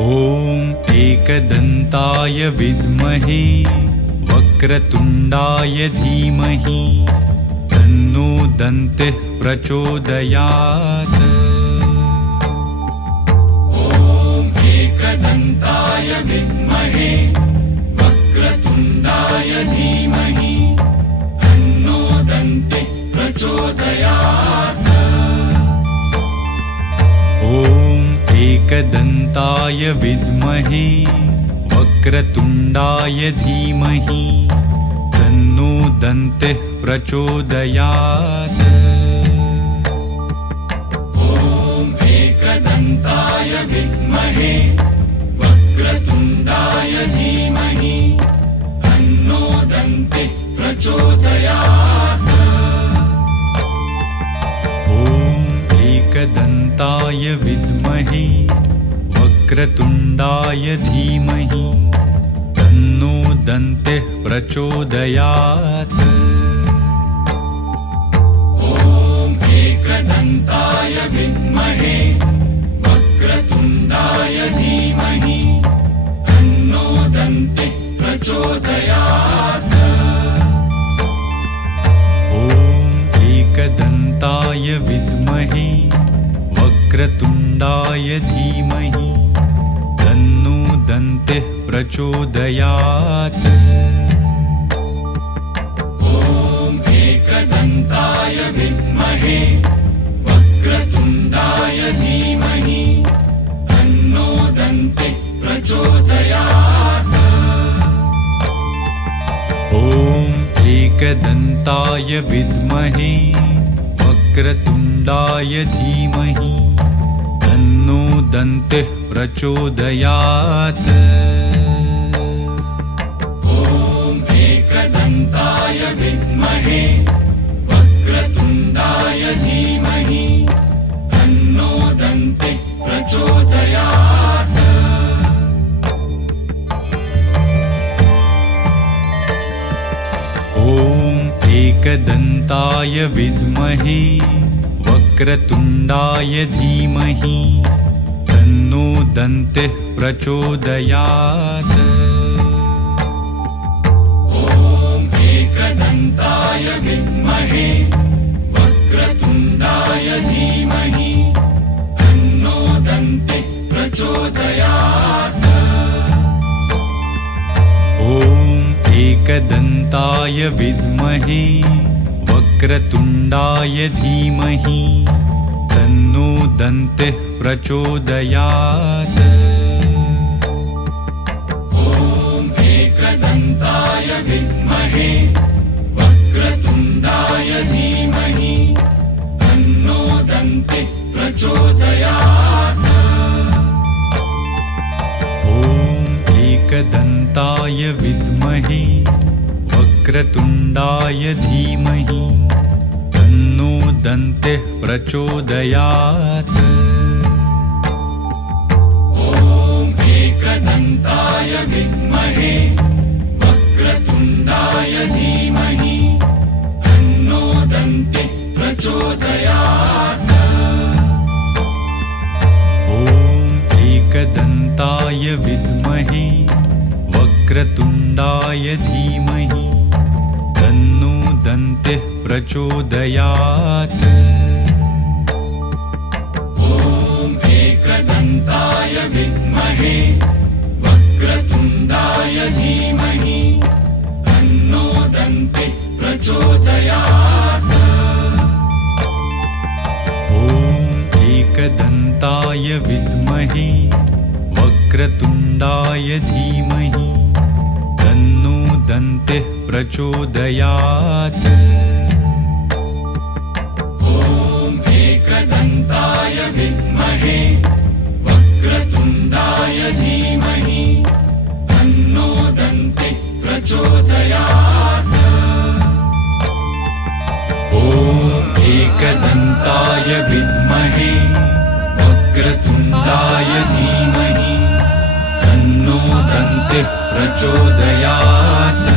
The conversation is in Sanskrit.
ॐ एकदन्ताय विद्महे वक्रतुण्डाय धीमहि तन्नो दन्तिः प्रचोदयात्। ॐ एकदन्ताय विद्महे वक्रतुण्डाय धीमहि तन्नो दन्तिः प्रचोदयात्। ॐ एकदन्ताय विद्महे वक्रतुण्डाय धीमहि तन्नो दन्तिः प्रचोदयात्। ॐ एकदन्ताय विद्महे वक्रतुण्डाय धीमहि तन्नो दन्तिः प्रचोदयात्। ॐ एकदन्ताय विद्महे वक्रतुण्डाय धीमहि तन्नो दन्तिः प्रचोदयात्। ॐ एकदन्ताय विद्महे वक्रतुण्डाय धीमहि तन्नो दन्तिः प्रचोदयात्। ॐ एकदन्ताय विद्महे वक्रतुण्डाय धीमहि तन्नो दन्तिः प्रचोदयात्। ॐ एकदन्ताय विद्महे वक्रतुण्डाय धीमहि तन्नो दन्तिः प्रचोदयात्। ॐ एकदन्ताय विद्महे वक्रतुण्डाय धीमहि तन्नो दन्तिः प्रचोदयात्। ॐ एकदन्ताय विद्महे वक्रतुण्डाय धीमहि तन्नो दन्तिः प्रचोदयात्। ॐ एकदन्ताय विद्महे वक्रतुण्डाय धीमहि तन्नो दन्तिः प्रचोदयात्। ॐ एकदन्ताय विद्महे वक्रतुण्डाय धीमहि तन्नो दन्तिः प्रचोदयात्। ॐ एकदन्ताय विद्महे वक्रतुण्डाय धीमहि तन्नो दन्तिः प्रचोदयात्। ॐ एकदन्ताय विद्महे वक्रतुण्डाय धीमहि तन्नो दन्तिः प्रचोदयात्। ॐ एकदन्ताय विद्महे वक्रतुण्डाय धीमहि तन्नो दन्तिः प्रचोदयात्। ॐ एकदन्ताय विद्महे वक्रतुण्डाय धीमहि तन्नो दन्तिः प्रचोदयात्। ॐ एकदन्ताय विद्महे वक्रतुण्डाय धीमहि तन्नो दन्तिः प्रचोदयात्। ॐ एकदन्ताय विद्महे वक्रतुण्डाय धीमहि तन्नो दन्तिः प्रचोदयात्। ॐ एकदन्ताय विद्महे वक्रतुण्डाय धीमहि तन्नो दन्तिः प्रचोदयात्। ॐ एकदन्ताय विद्महे वक्रतुण्डाय धीमहि तन्नो दन्तिः प्रचोदयात्। ॐ एकदन्ताय विद्महे वक्रतुण्डाय धीमहि तन्नो दन्तिः प्रचोदयात्।